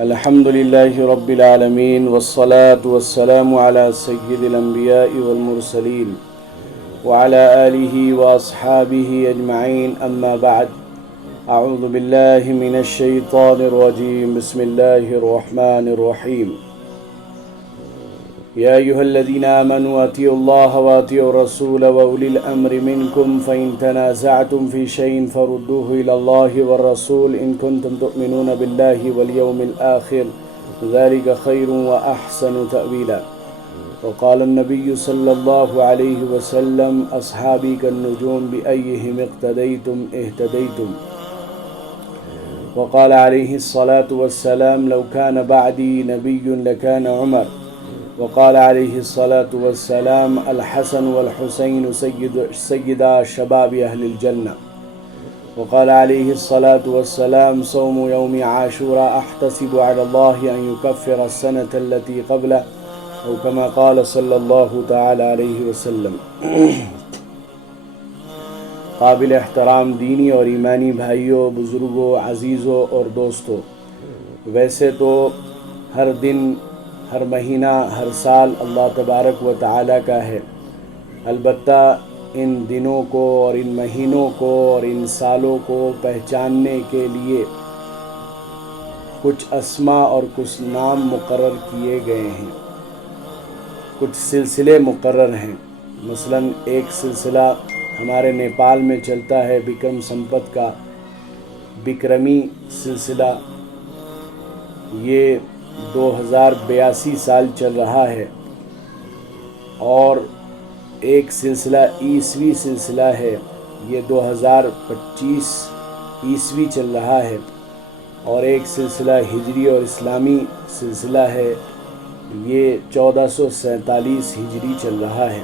الحمد لله رب العالمين والصلاة والسلام على سيد الأنبياء والمرسلين وعلى آله وأصحابه أجمعين أما بعد. أعوذ بالله من الشيطان الرجيم. بسم الله الرحمن الرحيم. يا أيها الذين آمنوا أطيعوا الله وأطيعوا الرسول وأولي الأمر منكم فإن تنازعتم في شيء فردوه إلى الله والرسول إن كنتم تؤمنون بالله واليوم الآخر ذلك خير وأحسن تأويلا. وقال النبي صلى الله عليه وسلم أصحابي كالنجوم بأيهم اقتديتم اهتديتم. وقال عليه الصلاة والسلام لو كان بعدي نبي لكان عمر. وقال عليه الصلاة والسلام الحسن والحسين سيدا شباب أهل الجنة. وقال عليه الصلاة والسلام صوم يوم عاشوراء أحتسب على الله أن يكفر السنة التي قبله أو كما قال صلی اللہ تعالی علیہ وسلم. قابل احترام دینی اور ایمانی بھائیوں، بزرگوں، عزیزوں اور دوستوں، ویسے تو ہر دن، ہر مہینہ، ہر سال اللہ تبارک و تعالی کا ہے، البتہ ان دنوں کو اور ان مہینوں کو اور ان سالوں کو پہچاننے کے لیے کچھ اسماء اور کچھ نام مقرر کیے گئے ہیں، کچھ سلسلے مقرر ہیں. مثلا ایک سلسلہ ہمارے نیپال میں چلتا ہے بکرم سمپت کا بکرمی سلسلہ، یہ 2082 سال چل رہا ہے. اور ایک سلسلہ عیسوی سلسلہ ہے، یہ 2025 عیسوی چل رہا ہے. اور ایک سلسلہ ہجری اور اسلامی سلسلہ ہے، یہ 1447 ہجری چل رہا ہے.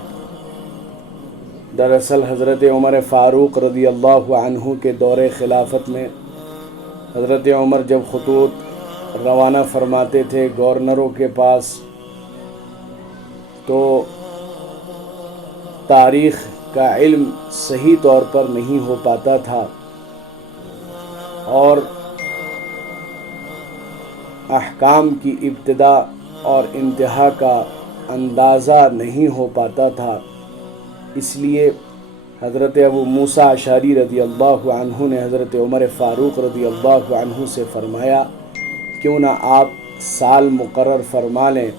دراصل حضرت عمر فاروق رضی اللہ عنہ کے دور خلافت میں حضرت عمر جب خطوط روانہ فرماتے تھے گورنروں کے پاس، تو تاریخ کا علم صحیح طور پر نہیں ہو پاتا تھا اور احکام کی ابتدا اور انتہا کا اندازہ نہیں ہو پاتا تھا. اس لیے حضرت ابو موسیٰ اشعری رضی اللہ عنہ نے حضرت عمر فاروق رضی اللہ عنہ سے فرمایا کیوں نہ آپ سال مقرر فرما لیں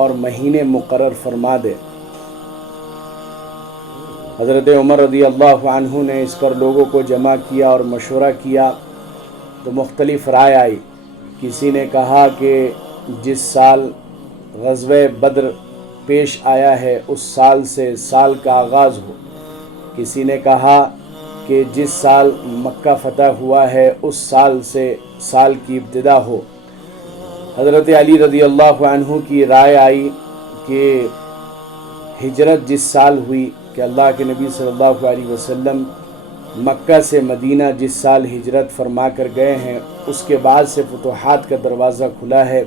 اور مہینے مقرر فرما دیں. حضرت عمر رضی اللہ عنہ نے اس پر لوگوں کو جمع کیا اور مشورہ کیا تو مختلف رائے آئی. کسی نے کہا کہ جس سال غزوہ بدر پیش آیا ہے اس سال سے سال کا آغاز ہو. کسی نے کہا کہ جس سال مکہ فتح ہوا ہے اس سال سے سال کی ابتدا ہو. حضرت علی رضی اللہ عنہ کی رائے آئی کہ ہجرت جس سال ہوئی کہ اللہ کے نبی صلی اللہ علیہ وسلم مکہ سے مدینہ جس سال ہجرت فرما کر گئے ہیں اس کے بعد سے فتوحات کا دروازہ کھلا ہے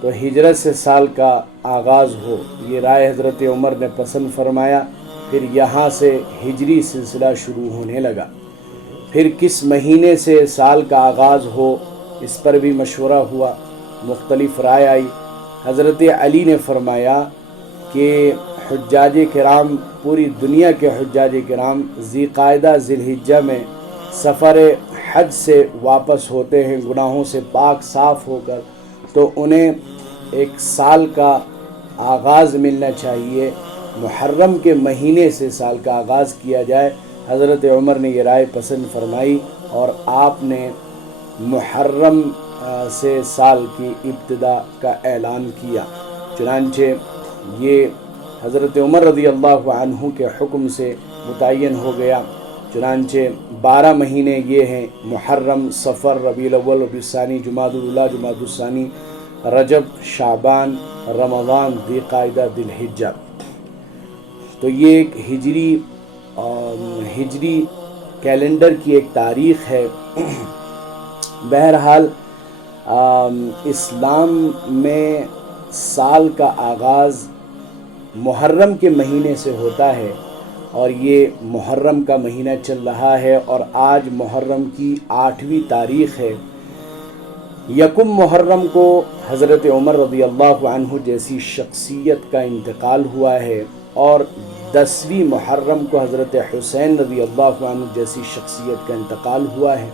تو ہجرت سے سال کا آغاز ہو. یہ رائے حضرت عمر نے پسند فرمایا. پھر یہاں سے ہجری سلسلہ شروع ہونے لگا. پھر کس مہینے سے سال کا آغاز ہو اس پر بھی مشورہ ہوا، مختلف رائے آئی. حضرت علی نے فرمایا کہ حجاج کرام، پوری دنیا کے حجاج کرام ذی قعدہ ذی الحجہ میں سفر حج سے واپس ہوتے ہیں گناہوں سے پاک صاف ہو کر، تو انہیں ایک سال کا آغاز ملنا چاہیے. محرم کے مہینے سے سال کا آغاز کیا جائے. حضرت عمر نے یہ رائے پسند فرمائی اور آپ نے محرم سے سال کی ابتدا کا اعلان کیا. چنانچہ یہ حضرت عمر رضی اللہ عنہ کے حکم سے متعین ہو گیا. چنانچہ 12 مہینے یہ ہیں: محرم، صفر، ربیع الاول، ربیع الثانی، جمادی الاولیٰ، جمادی الثانی، رجب، شعبان، رمضان، ذی قعدہ، ذی الحجہ. تو یہ ایک ہجری کیلنڈر کی ایک تاریخ ہے. بہرحال اسلام میں سال کا آغاز محرم کے مہینے سے ہوتا ہے اور یہ محرم کا مہینہ چل رہا ہے اور آج محرم کی 8ویں تاریخ ہے. یکم محرم کو حضرت عمر رضی اللہ عنہ جیسی شخصیت کا انتقال ہوا ہے، اور 10ویں محرم کو حضرت حسین رضی اللہ عنہ جیسی شخصیت کا انتقال ہوا ہے۔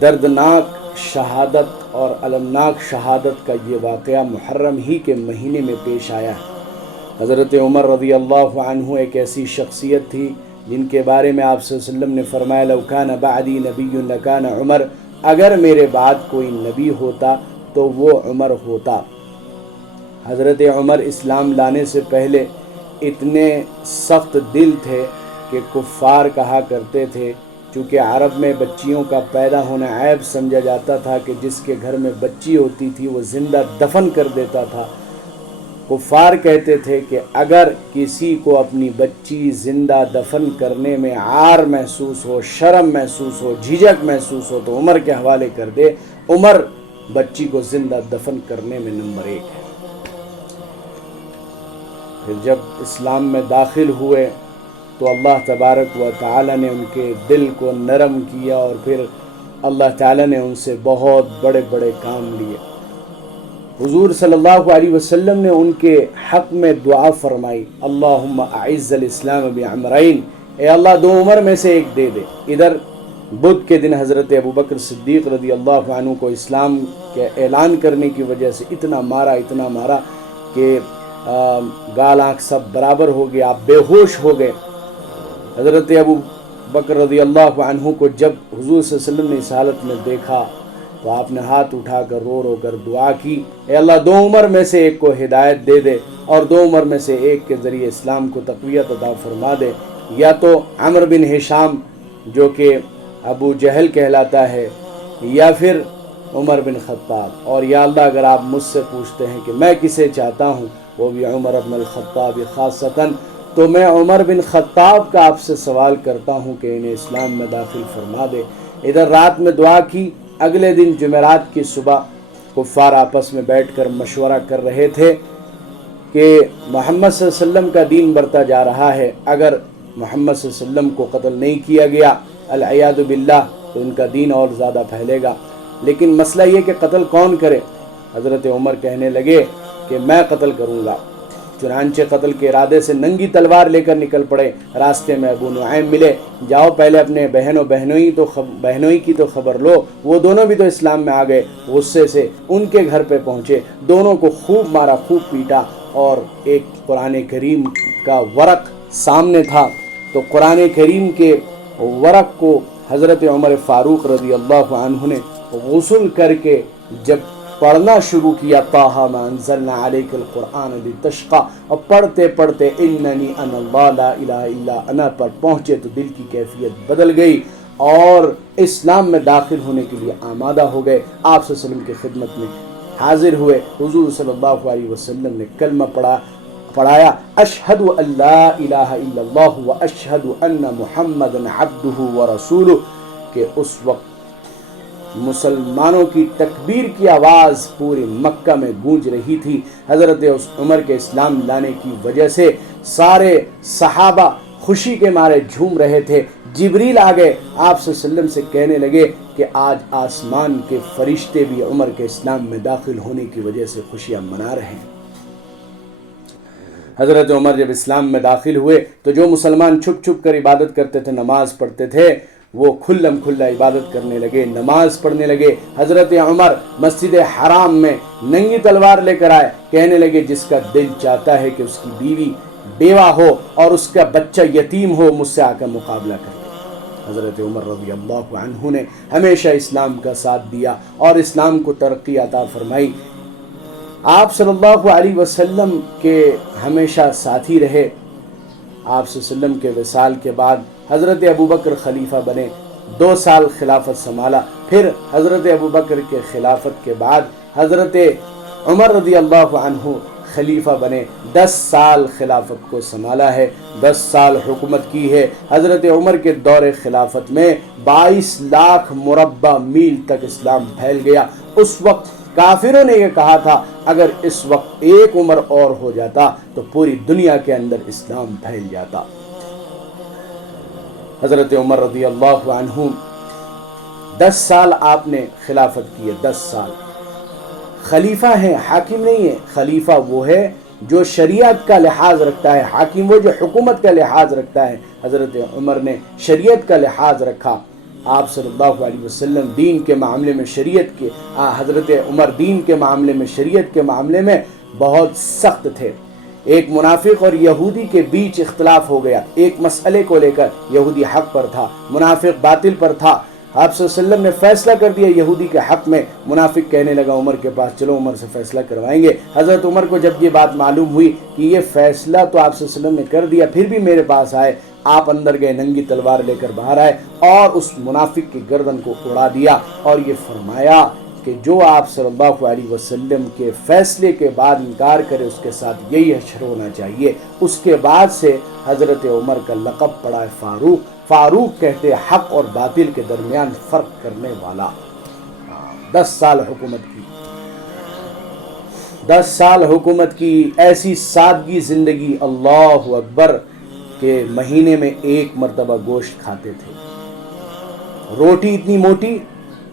دردناک شہادت اور المناک شہادت کا یہ واقعہ محرم ہی کے مہینے میں پیش آیا ہے۔ حضرت عمر رضی اللہ عنہ ایک ایسی شخصیت تھی جن کے بارے میں آپ صلی اللہ علیہ وسلم نے فرمایا لو کان بعدی نبی لکان عمر، اگر میرے بعد کوئی نبی ہوتا تو وہ عمر ہوتا۔ حضرت عمر اسلام لانے سے پہلے اتنے سخت دل تھے کہ کفار کہا کرتے تھے، چونکہ عرب میں بچیوں کا پیدا ہونا عیب سمجھا جاتا تھا کہ جس کے گھر میں بچی ہوتی تھی وہ زندہ دفن کر دیتا تھا۔ کفار کہتے تھے کہ اگر کسی کو اپنی بچی زندہ دفن کرنے میں عار محسوس ہو، شرم محسوس ہو، جھجک محسوس ہو تو عمر کے حوالے کر دے، عمر بچی کو زندہ دفن کرنے میں نمبر 1 ہے۔ پھر جب اسلام میں داخل ہوئے تو اللہ تبارک و تعالی نے ان کے دل کو نرم کیا، اور پھر اللہ تعالی نے ان سے بہت بڑے بڑے کام لیے۔ حضور صلی اللہ علیہ وسلم نے ان کے حق میں دعا فرمائی، اللہم اعز الاسلام بعمرین، اے اللہ 2 عمر میں سے ایک دے دے۔ ادھر بدھ کے دن حضرت ابوبکر صدیق رضی اللہ عنہ کو اسلام کے اعلان کرنے کی وجہ سے اتنا مارا کہ گال آنکھ سب برابر ہو گیا، آپ بے ہوش ہو گئے۔ حضرت ابوبکر رضی اللہ عنہ کو جب حضور صلی اللہ علیہ وسلم نے اس حالت میں دیکھا تو آپ نے ہاتھ اٹھا کر رو کر دعا کی، اے اللہ 2 عمر میں سے ایک کو ہدایت دے دے، اور 2 عمر میں سے ایک کے ذریعے اسلام کو تقویت عطا فرما دے، یا تو عمر بن ہشام جو کہ ابو جہل کہلاتا ہے، یا پھر عمر بن خطاب، اور یا اللہ اگر آپ مجھ سے پوچھتے ہیں کہ میں کسے چاہتا ہوں، وہ بھی عمر بن الخطاب خاصتاً، تو میں عمر بن خطاب کا آپ سے سوال کرتا ہوں کہ انہیں اسلام میں داخل فرما دے۔ ادھر رات میں دعا کی، اگلے دن جمعرات کی صبح کفار آپس میں بیٹھ کر مشورہ کر رہے تھے کہ محمد صلی اللہ علیہ وسلم کا دین بڑھتا جا رہا ہے، اگر محمد صلی اللہ علیہ وسلم کو قتل نہیں کیا گیا العیاذ باللہ تو ان کا دین اور زیادہ پھیلے گا، لیکن مسئلہ یہ کہ قتل کون کرے؟ حضرت عمر کہنے لگے کہ میں قتل کروں گا۔ چنانچہ قتل کے ارادے سے ننگی تلوار لے کر نکل پڑے۔ راستے میں ابو نعیم ملے، جاؤ پہلے اپنے بہنوئی کی تو خبر لو، وہ دونوں بھی تو اسلام میں آ گئے۔ غصے سے ان کے گھر پہ پہنچے، دونوں کو خوب مارا، خوب پیٹا، اور ایک قرآن کریم کا ورق سامنے تھا تو قرآن کریم کے ورق کو حضرت عمر فاروق رضی اللہ عنہ نے غسل کر کے جب پڑھنا شروع کیا، طٰہٰ مَا أَنزَلْنَا عَلَيْكَ الْقُرْآنَ لِتَشْقَىٰ، اور پڑھتے پڑھتے اننی انا اللہ لا الہ الا انا پر پہنچے تو دل کی کیفیت بدل گئی اور اسلام میں داخل ہونے کے لیے آمادہ ہو گئے۔ آپ صلی اللہ علیہ وسلم کی خدمت میں حاضر ہوئے، حضور صلی اللہ علیہ وسلم نے کلمہ پڑھایا، اشہد ان لا الہ الا اللہ و اشہد ان محمد عبدہ و رسولہ، کہ اس وقت مسلمانوں کی تکبیر کی آواز پورے مکہ میں گونج رہی تھی۔ حضرت عمر کے اسلام لانے کی وجہ سے سارے صحابہ خوشی کے مارے جھوم رہے تھے۔ جبریل آ گئے، آپ صلی اللہ علیہ وسلم سے کہنے لگے کہ آج آسمان کے فرشتے بھی عمر کے اسلام میں داخل ہونے کی وجہ سے خوشیاں منا رہے ہیں۔ حضرت عمر جب اسلام میں داخل ہوئے تو جو مسلمان چھپ چھپ کر عبادت کرتے تھے، نماز پڑھتے تھے، وہ کھلم کھلا عبادت کرنے لگے، نماز پڑھنے لگے۔ حضرت عمر مسجد حرام میں ننگی تلوار لے کر آئے، کہنے لگے جس کا دل چاہتا ہے کہ اس کی بیوی بیوہ ہو اور اس کا بچہ یتیم ہو، مجھ سے آ کر مقابلہ کرے۔ حضرت عمر رضی اللہ عنہ نے ہمیشہ اسلام کا ساتھ دیا اور اسلام کو ترقی عطا فرمائی۔ آپ صلی اللہ علیہ وسلم کے ہمیشہ ساتھی رہے۔ آپ صلی اللہ علیہ وسلم کے وصال کے بعد حضرت ابوبکر خلیفہ بنے، 2 سال خلافت سنبھالا۔ پھر حضرت ابوبکر کے خلافت کے بعد حضرت عمر رضی اللہ عنہ خلیفہ بنے، 10 سال خلافت کو سنبھالا ہے، 10 سال حکومت کی ہے۔ حضرت عمر کے دور خلافت میں 22 لاکھ مربع میل تک اسلام پھیل گیا۔ اس وقت کافروں نے یہ کہا تھا اگر اس وقت ایک عمر اور ہو جاتا تو پوری دنیا کے اندر اسلام پھیل جاتا۔ حضرت عمر رضی اللہ عنہ 10 سال آپ نے خلافت کی ہے، 10 سال۔ خلیفہ ہیں، حاکم نہیں ہے۔ خلیفہ وہ ہے جو شریعت کا لحاظ رکھتا ہے، حاکم وہ جو حکومت کا لحاظ رکھتا ہے۔ حضرت عمر نے شریعت کا لحاظ رکھا۔ آپ صلی اللہ علیہ وسلم دین کے معاملے میں شریعت کے حضرت عمر دین کے معاملے میں شریعت کے معاملے میں بہت سخت تھے۔ ایک منافق اور یہودی کے بیچ اختلاف ہو گیا، ایک مسئلے کو لے کر۔ یہودی حق پر تھا، منافق باطل پر تھا۔ آپ صلی اللہ علیہ وسلم نے فیصلہ کر دیا یہودی کے حق میں۔ منافق کہنے لگا عمر کے پاس، چلو عمر سے فیصلہ کروائیں گے۔ حضرت عمر کو جب یہ بات معلوم ہوئی کہ یہ فیصلہ تو آپ صلی اللہ علیہ وسلم نے کر دیا، پھر بھی میرے پاس آئے، آپ اندر گئے، ننگی تلوار لے کر باہر آئے اور اس منافق کی گردن کو اڑا دیا اور یہ فرمایا کہ جو آپ صلی اللہ علیہ وسلم کے فیصلے کے بعد انکار کرے اس کے ساتھ یہی حشر ہونا چاہیے۔ اس کے بعد سے حضرت عمر کا لقب پڑا ہے فاروق۔ فاروق کہتے حق اور باطل کے درمیان فرق کرنے والا۔ 10 سال حکومت کی، 10 سال حکومت کی، ایسی سادگی زندگی، اللہ اکبر، کہ مہینے میں 1 مرتبہ گوشت کھاتے تھے۔ روٹی اتنی موٹی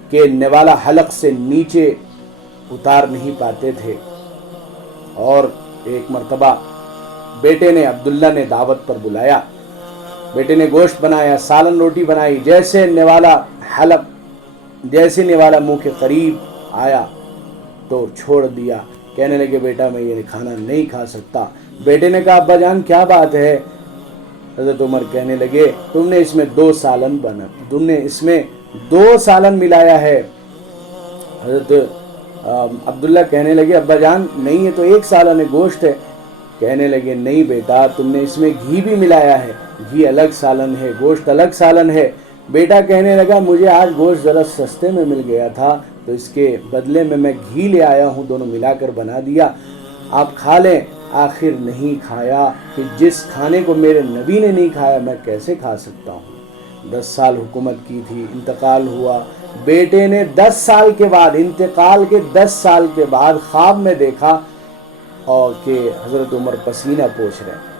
کہ نوالا حلق سے نیچے اتار نہیں پاتے تھے۔ اور ایک مرتبہ بیٹے نے، عبداللہ نے دعوت پر بلایا، بیٹے نے گوشت بنایا، سالن روٹی بنائی، جیسے نوالا منہ کے قریب آیا تو چھوڑ دیا۔ کہنے لگے بیٹا میں یہ کھانا نہیں کھا سکتا۔ بیٹے نے کہا ابا جان کیا بات ہے؟ حضرت عمر کہنے لگے تم نے اس میں 2 سالن ملایا ہے۔ حضرت عبداللہ کہنے لگے ابا جان نہیں، یہ تو 1 سالن ہے، گوشت ہے۔ کہنے لگے نہیں بیٹا، تم نے اس میں گھی بھی ملایا ہے، گھی الگ سالن ہے، گوشت الگ سالن ہے۔ بیٹا کہنے لگا مجھے آج گوشت ذرا سستے میں مل گیا تھا تو اس کے بدلے میں گھی لے آیا ہوں، دونوں ملا کر بنا دیا، آپ کھا لیں۔ آخر نہیں کھایا کہ جس کھانے کو میرے نبی نے نہیں کھایا میں کیسے کھا سکتا ہوں۔ 10 سال حکومت کی تھی، انتقال ہوا۔ بیٹے نے 10 سال کے بعد، انتقال کے 10 سال کے بعد خواب میں دیکھا اور کہ حضرت عمر پسینہ پوچھ رہے ہیں۔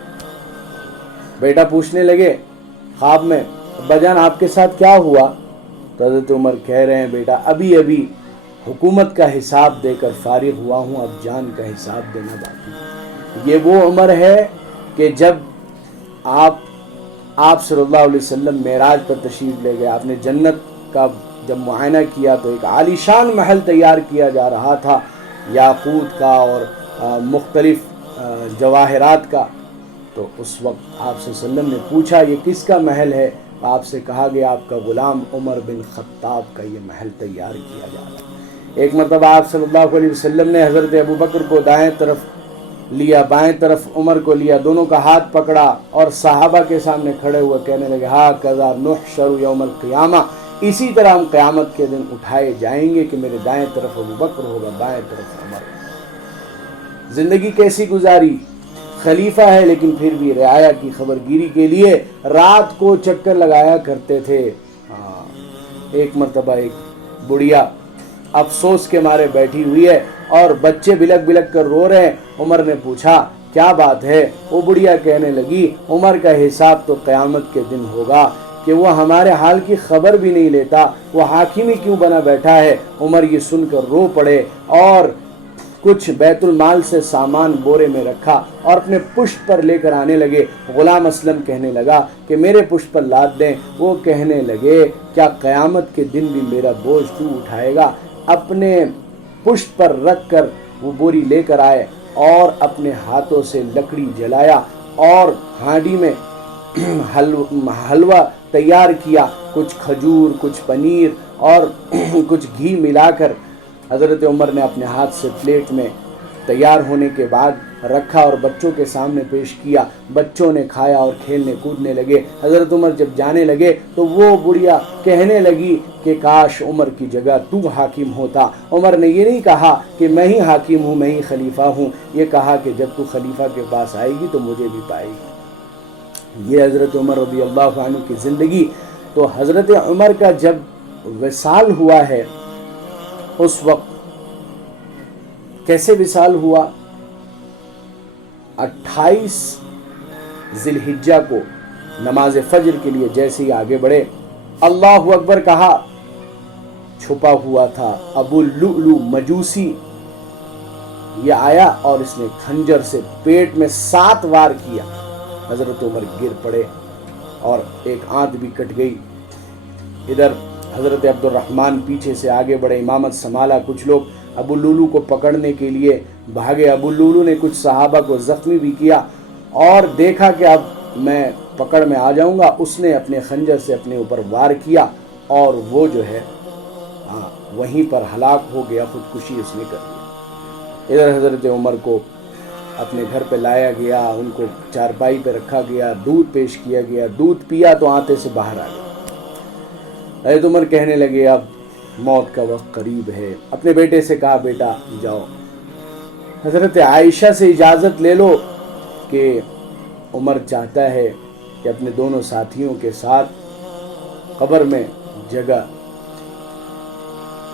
بیٹا پوچھنے لگے خواب میں ابا جان آپ کے ساتھ کیا ہوا؟ تو حضرت عمر کہہ رہے ہیں بیٹا ابھی حکومت کا حساب دے کر فارغ ہوا ہوں، اب جان کا حساب دینا باقی ہے۔ یہ وہ عمر ہے کہ جب آپ صلی اللہ علیہ وسلم معراج پر تشریف لے گئے، آپ نے جنت کا جب معائنہ کیا تو ایک عالیشان محل تیار کیا جا رہا تھا، یاقوت کا اور مختلف جواہرات کا۔ تو اس وقت آپ صلی اللہ علیہ وسلم نے پوچھا یہ کس کا محل ہے؟ آپ سے کہا گیا آپ کا غلام عمر بن خطاب کا یہ محل تیار کیا جا رہا ہے۔ ایک مرتبہ آپ صلی اللہ علیہ وسلم نے حضرت ابو بکر کو دائیں طرف لیا، بائیں طرف عمر کو لیا، دونوں کا ہاتھ پکڑا اور صحابہ کے سامنے کھڑے ہوئے کہنے لگے ہاکذا نحشر یوم القیامہ، اسی طرح ہم قیامت کے دن اٹھائے جائیں گے کہ میرے دائیں طرف ابو بکر ہوگا، بائیں طرف عمر۔ زندگی کیسی گزاری؟ خلیفہ ہے لیکن پھر بھی رعایا کی خبرگیری کے لیے رات کو چکر لگایا کرتے تھے۔ ایک مرتبہ ایک بڑھیا افسوس کے مارے بیٹھی ہوئی ہے اور بچے بلک بلک کر رو رہے ہیں۔ عمر نے پوچھا کیا بات ہے؟ وہ بڑھیا کہنے لگی عمر کا حساب تو قیامت کے دن ہوگا کہ وہ ہمارے حال کی خبر بھی نہیں لیتا، وہ حاکم ہی کیوں بنا بیٹھا ہے۔ عمر یہ سن کر رو پڑے اور کچھ بیت المال سے سامان بورے میں رکھا اور اپنے پشت پر لے کر آنے لگے۔ غلام اسلم کہنے لگا کہ میرے پشت پر لاد دیں۔ وہ کہنے لگے کیا قیامت کے دن بھی میرا بوجھ تو اٹھائے گا؟ اپنے پشت پر رکھ کر وہ بوری لے کر آئے اور اپنے ہاتھوں سے لکڑی جلایا اور ہانڈی میں حلوہ تیار کیا، کچھ کھجور، کچھ پنیر اور کچھ گھی ملا کر حضرت عمر نے اپنے ہاتھ سے پلیٹ میں تیار ہونے کے بعد رکھا اور بچوں کے سامنے پیش کیا۔ بچوں نے کھایا اور کھیلنے کودنے لگے۔ حضرت عمر جب جانے لگے تو وہ بڑھیا کہنے لگی کہ کاش عمر کی جگہ تو حاکم ہوتا۔ عمر نے یہ نہیں کہا کہ میں ہی حاکم ہوں، میں ہی خلیفہ ہوں، یہ کہا کہ جب تو خلیفہ کے پاس آئے گی تو مجھے بھی پائے گی۔ یہ حضرت عمر رضی اللہ عنہ کی زندگی۔ تو حضرت عمر کا جب وصال ہوا ہے اس وقت کیسے وصال ہوا؟ 28 ذی الحجہ کو نماز فجر کے لیے جیسے ہی آگے بڑھے، اللہ اکبر کہا چھپا ہوا تھا ابو لؤلؤ مجوسی، یہ آیا اور اس نے خنجر سے پیٹ میں 7 وار کیا۔ حضرت عمر گر پڑے اور ایک آنت بھی کٹ گئی۔ ادھر حضرت عبد الرحمن پیچھے سے آگے بڑھے، امامت سنبھالا، کچھ لوگ ابو لؤلؤ کو پکڑنے کے لیے بھاگے۔ ابو لؤلؤ نے کچھ صحابہ کو زخمی بھی کیا اور دیکھا کہ اب میں پکڑ میں آ جاؤں گا، اس نے اپنے خنجر سے اپنے اوپر وار کیا اور وہ جو ہے وہیں پر ہلاک ہو گیا، خودکشی اس نے کر لی۔ ادھر حضرت عمر کو اپنے گھر پہ لایا گیا، ان کو چارپائی پہ رکھا گیا، دودھ پیش کیا گیا، دودھ پیا تو آنتے سے باہر آ گیا۔ حضرت عمر کہنے لگے اب موت کا وقت قریب ہے۔ اپنے بیٹے سے کہا بیٹا جاؤ حضرت عائشہ سے اجازت لے لو کہ عمر چاہتا ہے کہ اپنے دونوں ساتھیوں کے ساتھ قبر میں جگہ۔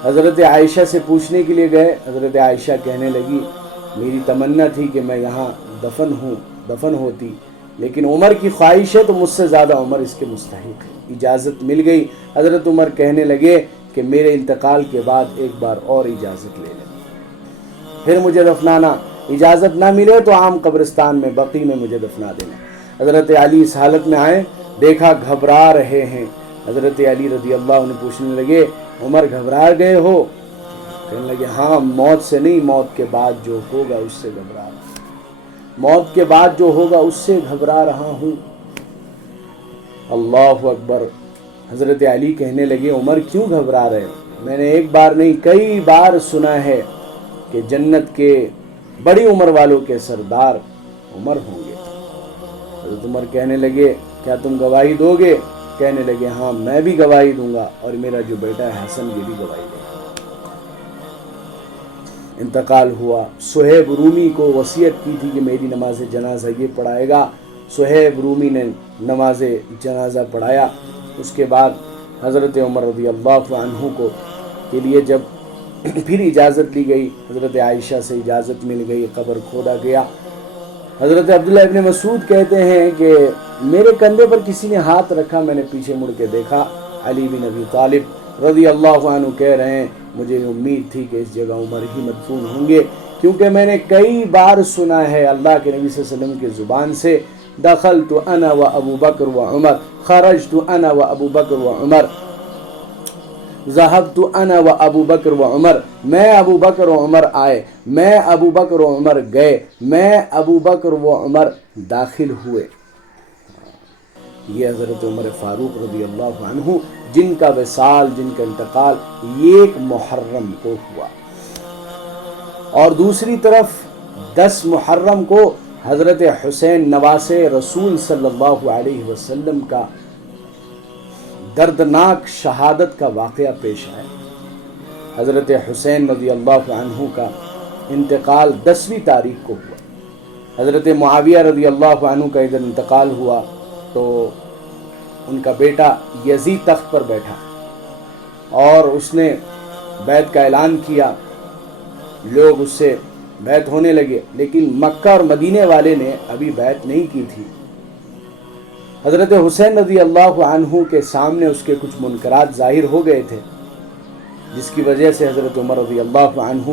حضرت عائشہ سے پوچھنے کے لیے گئے، حضرت عائشہ کہنے لگی میری تمنا تھی کہ میں یہاں دفن ہوتی، لیکن عمر کی خواہش ہے تو مجھ سے زیادہ عمر اس کے مستحق ہے۔ اجازت مل گئی۔ حضرت عمر کہنے لگے کہ میرے انتقال کے بعد ایک بار اور اجازت لے لیں، پھر مجھے دفنانا، اجازت نہ ملے تو عام قبرستان میں بقیع میں مجھے دفنا دینا۔ حضرت علی اس حالت میں آئے، دیکھا گھبرا رہے ہیں۔ حضرت علی رضی اللہ عنہ پوچھنے لگے عمر گھبرا گئے ہو؟ کہنے لگے ہاں، موت سے نہیں، موت کے بعد جو ہوگا اس سے گھبرا رہا ہوں، موت کے بعد جو ہوگا اس سے گھبرا رہا ہوں۔ اللہ اکبر۔ حضرت علی کہنے لگے عمر کیوں گھبرا رہے ہو؟ میں نے ایک بار نہیں کئی بار سنا ہے کہ جنت کے بڑی عمر والوں کے سردار عمر ہوں گے۔ حضرت عمر کہنے لگے کیا تم گواہی دو گے؟ کہنے لگے ہاں میں بھی گواہی دوں گا اور میرا جو بیٹا ہے حسن یہ بھی گواہی دے گا۔ انتقال ہوا۔ صہیب رومی کو وصیت کی تھی کہ میری نماز جنازہ یہ پڑھائے گا، صہیب رومی نے نماز جنازہ پڑھایا۔ اس کے بعد حضرت عمر رضی اللہ عنہ کو کے لیے جب پھر اجازت لی گئی، حضرت عائشہ سے اجازت مل گئی، قبر کھودا گیا۔ حضرت عبداللہ ابن مسعود کہتے ہیں کہ میرے کندھے پر کسی نے ہاتھ رکھا، میں نے پیچھے مڑ کے دیکھا، علی بن ابی طالب رضی اللہ عنہ کہہ رہے ہیں مجھے امید تھی کہ اس جگہ عمر ہی مدفون ہوں گے، کیونکہ میں نے کئی بار سنا ہے اللہ کے نبی صلی اللہ علیہ وسلم کی زبان سے دخلت انا و ابو بکر و عمر، خرجت انا و ابو بکر و عمر، ذهبت انا و ابو بکر و عمر، میں ابو بکر و عمر آئے، میں ابو بکر و عمر گئے، میں ابو بکر و عمر داخل ہوئے۔ یہ حضرت عمر فاروق رضی اللہ عنہ جن کا وصال، جن کا انتقال 1 محرم کو ہوا، اور دوسری طرف 10 محرم کو حضرت حسین نواسے رسول صلی اللہ علیہ وسلم کا دردناک شہادت کا واقعہ پیش آیا۔ حضرت حسین رضی اللہ عنہ کا انتقال 10ویں تاریخ کو ہوا۔ حضرت معاویہ رضی اللہ عنہ کا ادھر انتقال ہوا تو ان کا بیٹا یزید تخت پر بیٹھا اور اس نے بیعت کا اعلان کیا، لوگ اس سے بیعت ہونے لگے، لیکن مکہ اور مدینے والے نے ابھی بیعت نہیں کی تھی۔ حضرت حسین رضی اللہ عنہ کے سامنے اس کے کچھ منکرات ظاہر ہو گئے تھے، جس کی وجہ سے حضرت عمر رضی اللہ عنہ،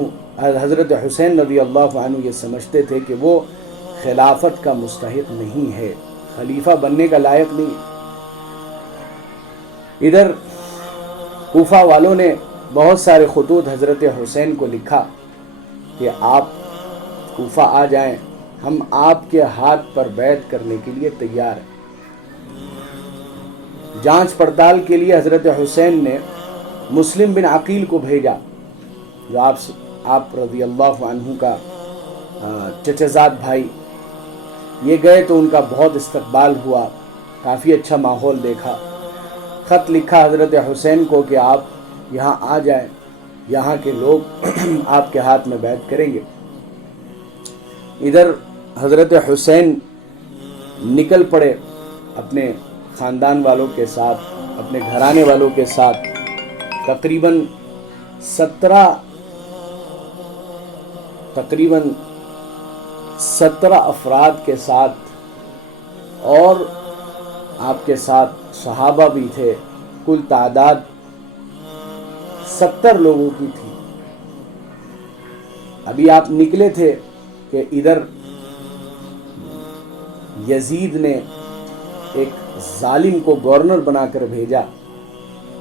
حضرت حسین رضی اللہ عنہ یہ سمجھتے تھے کہ وہ خلافت کا مستحق نہیں ہے، خلیفہ بننے کا لائق نہیں۔ ادھر کوفہ والوں نے بہت سارے خطوط حضرت حسین کو لکھا کہ آپ کوفہ آ جائیں، ہم آپ کے ہاتھ پر بیعت کرنے کے لیے تیار ہیں۔ جانچ پڑتال کے لیے حضرت حسین نے مسلم بن عقیل کو بھیجا، جو آپ رضی اللہ عنہ کا چچزاد بھائی۔ یہ گئے تو ان کا بہت استقبال ہوا، کافی اچھا ماحول دیکھا۔ خط لکھا حضرت حسین کو کہ آپ یہاں آ جائیں، یہاں کے لوگ آپ کے ہاتھ میں بیعت کریں گے۔ ادھر حضرت حسین نکل پڑے اپنے خاندان والوں کے ساتھ، اپنے گھرانے والوں کے ساتھ، تقریباً 17 افراد کے ساتھ، اور آپ کے ساتھ صحابہ بھی تھے۔ کل تعداد 70 لوگوں کی تھی۔ ابھی آپ نکلے تھے کہ ادھر یزید نے ایک ظالم کو گورنر بنا کر بھیجا،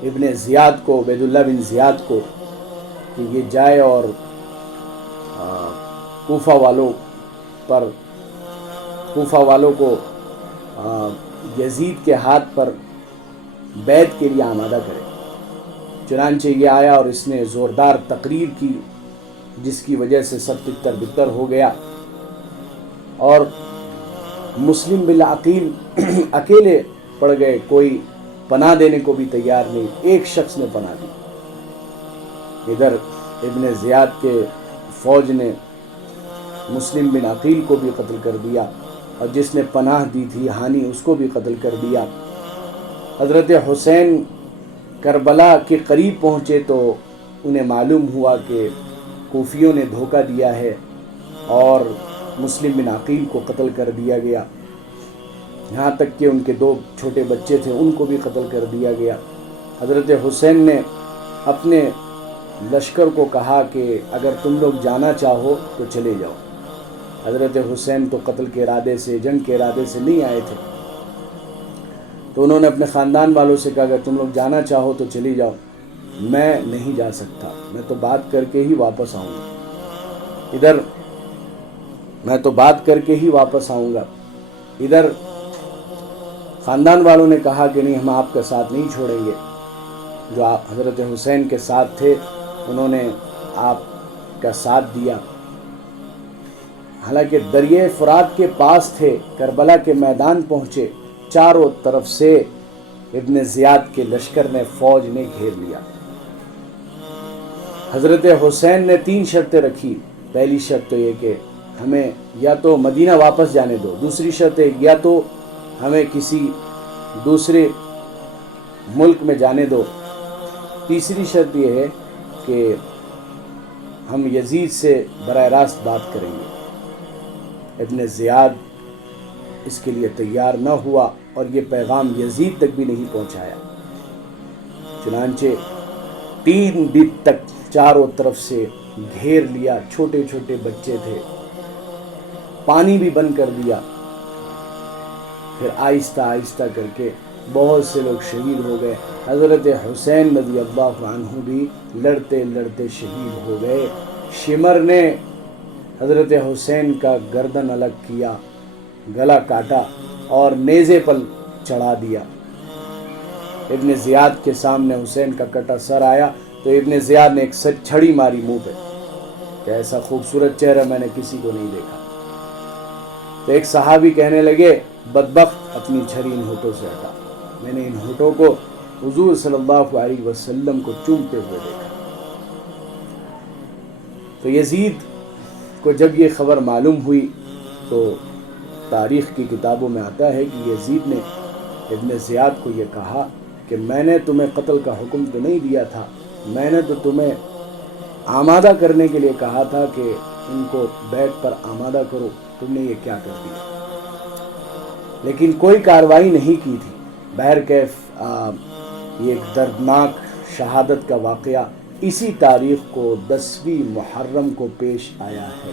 ابن زیاد کو، عبید اللہ بن زیاد کو، کہ یہ جائے اور کوفہ والوں کو یزید کے ہاتھ پر بیعت کے لیے آمادہ کرے۔ چنانچہ یہ آیا اور اس نے زوردار تقریر کی، جس کی وجہ سے سب تتر بتر ہو گیا، اور مسلم بالعقیل اکیلے پڑ گئے، کوئی پناہ دینے کو بھی تیار نہیں، ایک شخص نے پناہ دی۔ ادھر ابن زیاد کے فوج نے مسلم بن عقیل کو بھی قتل کر دیا، اور جس نے پناہ دی تھی ہانی، اس کو بھی قتل کر دیا۔ حضرت حسین کربلا کے قریب پہنچے تو انہیں معلوم ہوا کہ کوفیوں نے دھوکہ دیا ہے اور مسلم بن عقیل کو قتل کر دیا گیا، یہاں تک کہ ان کے 2 چھوٹے بچے تھے ان کو بھی قتل کر دیا گیا۔ حضرت حسین نے اپنے لشکر کو کہا کہ اگر تم لوگ جانا چاہو تو چلے جاؤ۔ حضرت حسین تو قتل کے ارادے سے، جنگ کے ارادے سے نہیں آئے تھے، تو انہوں نے اپنے خاندان والوں سے کہا اگر تم لوگ جانا چاہو تو چلی جاؤ، میں نہیں جا سکتا، میں تو بات کر کے ہی واپس آؤں گا۔ ادھر خاندان والوں نے کہا کہ نہیں، ہم آپ کا ساتھ نہیں چھوڑیں گے۔ جو آپ حضرت حسین کے ساتھ تھے انہوں نے آپ کا ساتھ دیا، حالانکہ دریائے فرات کے پاس تھے، کربلا کے میدان پہنچے، چاروں طرف سے ابن زیاد کے لشکر نے، فوج نے گھیر لیا۔ حضرت حسین نے 3 شرطیں رکھی۔ پہلی شرط تو یہ کہ ہمیں یا تو مدینہ واپس جانے دو، دوسری شرط ہے یا تو ہمیں کسی دوسرے ملک میں جانے دو، تیسری شرط یہ ہے کہ ہم یزید سے براہ راست بات کریں گے۔ ابن زیاد اس کے لیے تیار نہ ہوا اور یہ پیغام یزید تک بھی نہیں پہنچایا۔ چنانچہ 3 دن تک چاروں طرف سے گھیر لیا، چھوٹے چھوٹے بچے تھے، پانی بھی بند کر دیا۔ پھر آہستہ آہستہ کر کے بہت سے لوگ شہید ہو گئے۔ حضرت حسین رضی اللہ عنہ بھی لڑتے لڑتے شہید ہو گئے۔ شمر نے حضرت حسین کا گردن الگ کیا، گلا کاٹا اور نیزے پر چڑھا دیا۔ ابن زیاد کے سامنے حسین کا کٹا سر آیا تو ابن زیاد نے ایک چھڑی ماری منہ پہ کہ ایسا خوبصورت چہرہ میں نے کسی کو نہیں دیکھا۔ تو ایک صحابی کہنے لگے بدبخت، اپنی چھری ان ہونٹوں سے ہٹا، میں نے ان ہونٹوں کو حضور صلی اللہ علیہ وسلم کو چومتے ہوئے دیکھا۔ تو یزید کو جب یہ خبر معلوم ہوئی تو تاریخ کی کتابوں میں آتا ہے کہ یزید نے ابن زیاد کو یہ کہا کہ میں نے تمہیں قتل کا حکم تو نہیں دیا تھا، میں نے تو تمہیں آمادہ کرنے کے لیے کہا تھا کہ ان کو بیعت پر آمادہ کرو، تم نے یہ کیا کر دیا؟ لیکن کوئی کارروائی نہیں کی تھی۔ بہرکیف یہ ایک دردناک شہادت کا واقعہ اسی تاریخ کو 10ویں محرم کو پیش آیا ہے۔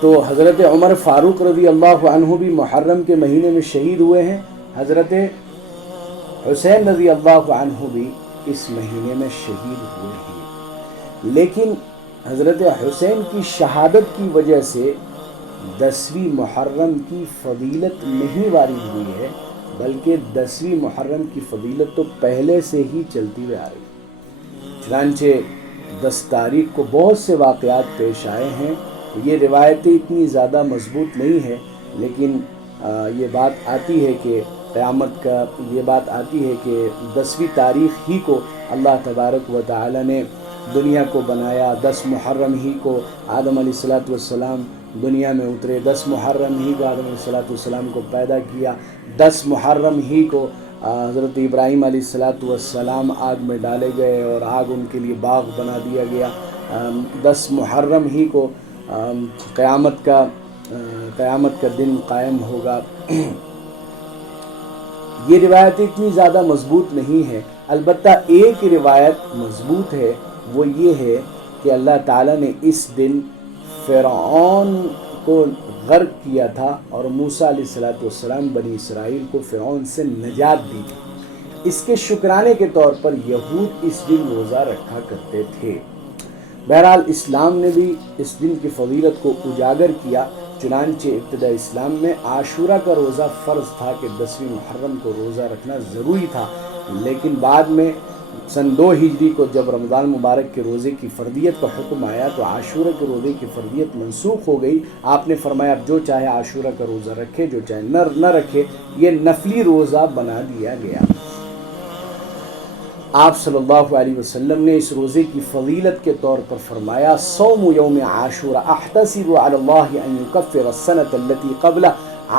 تو حضرت عمر فاروق رضی اللہ عنہ بھی محرم کے مہینے میں شہید ہوئے ہیں، حضرت حسین رضی اللہ عنہ بھی اس مہینے میں شہید ہوئے ہیں، لیکن حضرت حسین کی شہادت کی وجہ سے 10ویں محرم کی فضیلت نہیں وارد ہوئی ہے، بلکہ 10ویں محرم کی فضیلت تو پہلے سے ہی چلتی ہوئی آ رہی۔ چنانچہ 10 تاریخ کو بہت سے واقعات پیش آئے ہیں، یہ روایتیں اتنی زیادہ مضبوط نہیں ہیں، لیکن یہ بات آتی ہے کہ قیامت کا یہ بات آتی ہے کہ 10ویں تاریخ ہی کو اللہ تبارک و تعالی نے دنیا کو بنایا، 10 محرم ہی کو آدم علیہ السلام دنیا میں اترے، 10 محرم ہی کو آدم علیہ السلام کو پیدا کیا، 10 محرم ہی کو حضرت ابراہیم علیہ السلام آگ میں ڈالے گئے اور آگ ان کے لیے باغ بنا دیا گیا، 10 محرم ہی کو قیامت کا دن قائم ہوگا۔ یہ روایتیں اتنی زیادہ مضبوط نہیں ہے، البتہ ایک روایت مضبوط ہے، وہ یہ ہے کہ اللہ تعالیٰ نے اس دن فرعون کو غرق کیا تھا اور موسیٰ علیہ السلام بنی اسرائیل کو فرعون سے نجات دی تھی۔ اس کے شکرانے کے طور پر یہود اس دن روزہ رکھا کرتے تھے۔ بہرحال اسلام نے بھی اس دن کی فضیلت کو اجاگر کیا، چنانچہ ابتدا اسلام میں عاشورہ کا روزہ فرض تھا کہ 10ویں محرم کو روزہ رکھنا ضروری تھا، لیکن بعد میں سن 2 ہجری کو جب رمضان مبارک کے روزے کی فردیت کا حکم آیا تو عاشورہ کے روزے کی فردیت منسوخ ہو گئی۔ آپ نے فرمایا اب جو چاہے عاشورہ کا روزہ رکھے، جو چاہے نہ رکھے، یہ نفلی روزہ بنا دیا گیا۔ آپ صلی اللہ علیہ وسلم نے اس روزے کی فضیلت کے طور پر فرمایا صوم یوم عاشورہ احتسب علی اللہ ان یکفر السنۃ التي قبلہ،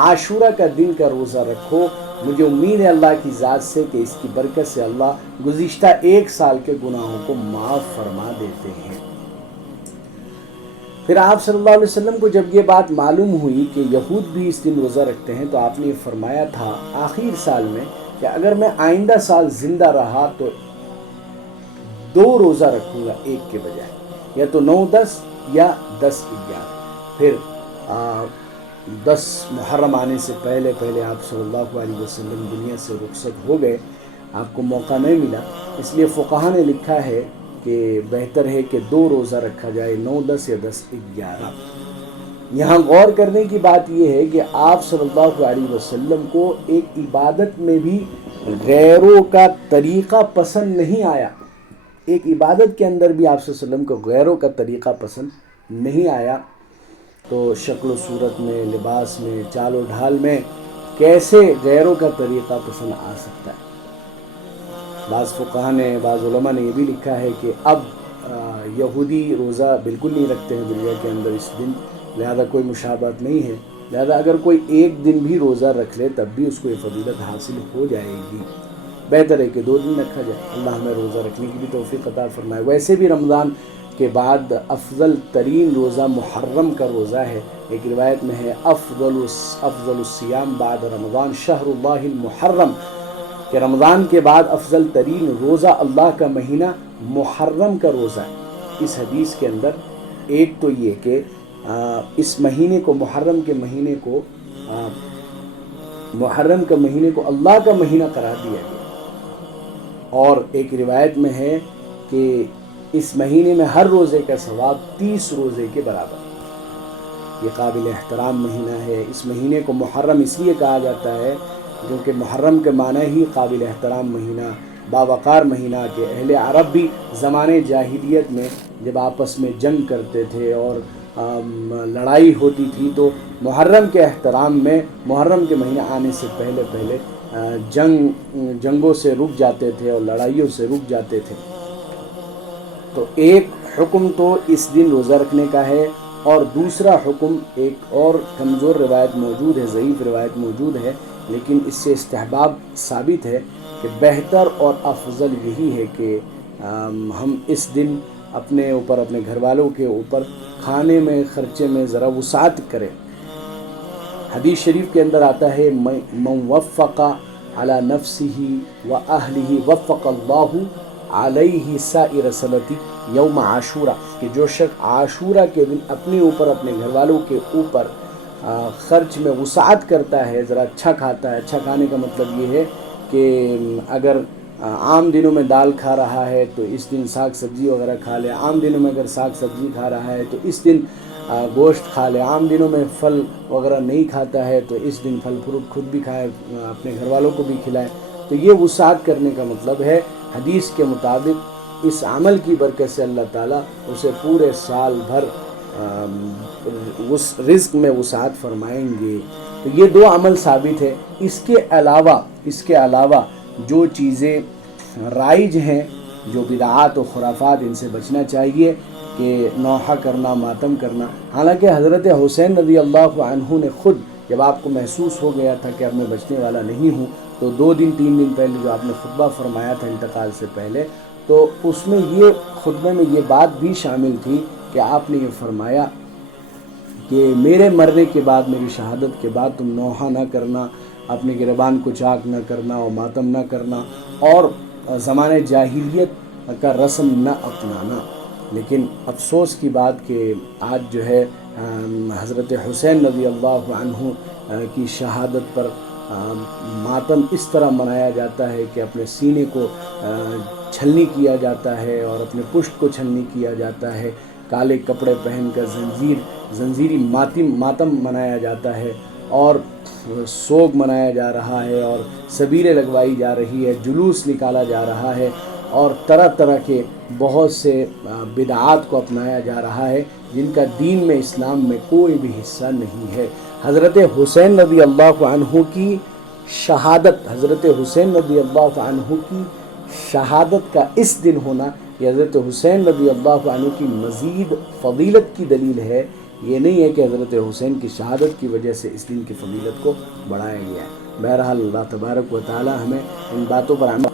عاشورہ کا دن کا روزہ رکھو، مجھے امید ہے اللہ کی ذات سے کہ اس کی برکت سے اللہ گزشتہ 1 سال کے گناہوں کو معاف فرما دیتے ہیں۔ پھر آپ صلی اللہ علیہ وسلم کو جب یہ بات معلوم ہوئی کہ یہود بھی اس دن روزہ رکھتے ہیں تو آپ نے فرمایا تھا آخر سال میں کہ اگر میں آئندہ سال زندہ رہا تو 2 روزہ رکھوں گا 1 کے بجائے، یا تو 9-10 یا 10-11۔ پھر 10 محرم آنے سے پہلے آپ صلی اللہ علیہ وسلم دنیا سے رخصت ہو گئے، آپ کو موقع نہیں ملا، اس لیے فقہا نے لکھا ہے کہ بہتر ہے کہ 2 روزہ رکھا جائے، 9-10 یا 10-11۔ یہاں غور کرنے کی بات یہ ہے کہ آپ صلی اللہ علیہ وسلم کو ایک عبادت میں بھی غیروں کا طریقہ پسند نہیں آیا، ایک عبادت کے اندر بھی آپ صلی اللہ علیہ وسلم کو غیروں کا طریقہ پسند نہیں آیا، تو شکل و صورت میں، لباس میں، چال و ڈھال میں کیسے غیروں کا طریقہ پسند آ سکتا ہے؟ بعض فقہا نے، بعض علماء نے یہ بھی لکھا ہے کہ اب یہودی روزہ بالکل نہیں رکھتے ہیں دنیا کے اندر اس دن، لہذا کوئی مشابہت نہیں ہے، لہذا اگر کوئی 1 دن بھی روزہ رکھ لے تب بھی اس کو یہ فضیلت حاصل ہو جائے گی۔ بہتر ہے کہ 2 دن رکھا جائے، اللہ ہمیں روزہ رکھنے کی بھی توفیق عطا فرمائے۔ ویسے بھی رمضان کے بعد افضل ترین روزہ محرم کا روزہ ہے، ایک روایت میں ہے افضل الصیام بعد رمضان شہر اللہ المحرم، کہ رمضان کے بعد افضل ترین روزہ اللہ کا مہینہ محرم کا روزہ ہے۔ اس حدیث کے اندر ایک تو یہ کہ اس مہینے کو، محرم کے مہینے کو اللہ کا مہینہ قرار دیا گیا، اور ایک روایت میں ہے کہ اس مہینے میں ہر روزے کا ثواب 30 روزے کے برابر۔ یہ قابل احترام مہینہ ہے۔ اس مہینے کو محرم اس لیے کہا جاتا ہے کیونکہ محرم کے معنی ہی قابل احترام مہینہ، باوقار مہینہ، کہ اہل عرب بھی زمانے جاہلیت میں جب آپس میں جنگ کرتے تھے اور لڑائی ہوتی تھی تو محرم کے احترام میں، محرم کے مہینہ آنے سے پہلے جنگوں سے رک جاتے تھے اور لڑائیوں سے رک جاتے تھے۔ تو ایک حکم تو اس دن روزہ رکھنے کا ہے، اور دوسرا حکم ایک اور کمزور روایت موجود ہے، ضعیف روایت موجود ہے، لیکن اس سے استحباب ثابت ہے کہ بہتر اور افضل یہی ہے کہ ہم اس دن اپنے اوپر، اپنے گھر والوں کے اوپر کھانے میں، خرچے میں ذرا وسعت کریں۔ حدیث شریف کے اندر آتا ہے من وفق علی نفسہ و اہلہ وفق اللہ علیہ سائر سنۃ یوم عاشورہ، کہ جو شخص عاشورہ کے دن اپنے اوپر، اپنے گھر والوں کے اوپر خرچ میں وسعت کرتا ہے، ذرا اچھا کھاتا ہے۔ اچھا کھانے کا مطلب یہ ہے کہ اگر عام دنوں میں دال کھا رہا ہے تو اس دن ساگ سبزی وغیرہ کھا لے، عام دنوں میں اگر ساگ سبزی کھا رہا ہے تو اس دن گوشت کھا لے، عام دنوں میں پھل وغیرہ نہیں کھاتا ہے تو اس دن پھل فروٹ خود بھی کھائے، اپنے گھر والوں کو بھی کھلائے۔ تو یہ وسعت کرنے کا مطلب ہے، حدیث کے مطابق اس عمل کی برکت سے اللہ تعالیٰ اسے پورے سال بھر اس رزق میں وسعت فرمائیں گے۔ تو یہ 2 عمل ثابت ہے۔ اس کے علاوہ جو چیزیں رائج ہیں، جو بدعات و خرافات، ان سے بچنا چاہیے، کہ نوحہ کرنا، ماتم کرنا۔ حالانکہ حضرت حسین رضی اللہ عنہ نے خود جب آپ کو محسوس ہو گیا تھا کہ اب میں بچنے والا نہیں ہوں، تو 2 دن 3 دن پہلے جو آپ نے خطبہ فرمایا تھا انتقال سے پہلے، تو اس میں یہ خطبے میں یہ بات بھی شامل تھی کہ آپ نے یہ فرمایا کہ میرے مرنے کے بعد، میری شہادت کے بعد تم نوحہ نہ کرنا، اپنے گریبان کو چاک نہ کرنا اور ماتم نہ کرنا، اور زمانۂ جاہلیت کا رسم نہ اپنانا۔ لیکن افسوس کی بات کہ آج جو ہے حضرت حسین رضی اللہ عنہ کی شہادت پر ماتم اس طرح منایا جاتا ہے کہ اپنے سینے کو چھلنی کیا جاتا ہے اور اپنے پشت کو چھلنی کیا جاتا ہے، کالے کپڑے پہن کر زنجیری ماتم منایا جاتا ہے، اور سوگ منایا جا رہا ہے، اور سبیلیں لگوائی جا رہی ہے، جلوس نکالا جا رہا ہے، اور طرح طرح کے بہت سے بدعات کو اپنایا جا رہا ہے جن کا دین میں اسلام میں کوئی بھی حصہ نہیں ہے۔ حضرت حسین رضی اللہ عنہ کی شہادت، حضرت حسین رضی اللہ عنہ کی شہادت کا اس دن ہونا یہ حضرت حسین رضی اللہ عنہ کی مزید فضیلت کی دلیل ہے، یہ نہیں ہے کہ حضرت حسین کی شہادت کی وجہ سے اس دن کی فضیلت کو بڑھایا گیا ہے۔ بہرحال اللہ تبارک و تعالی ہمیں ان باتوں پر عمل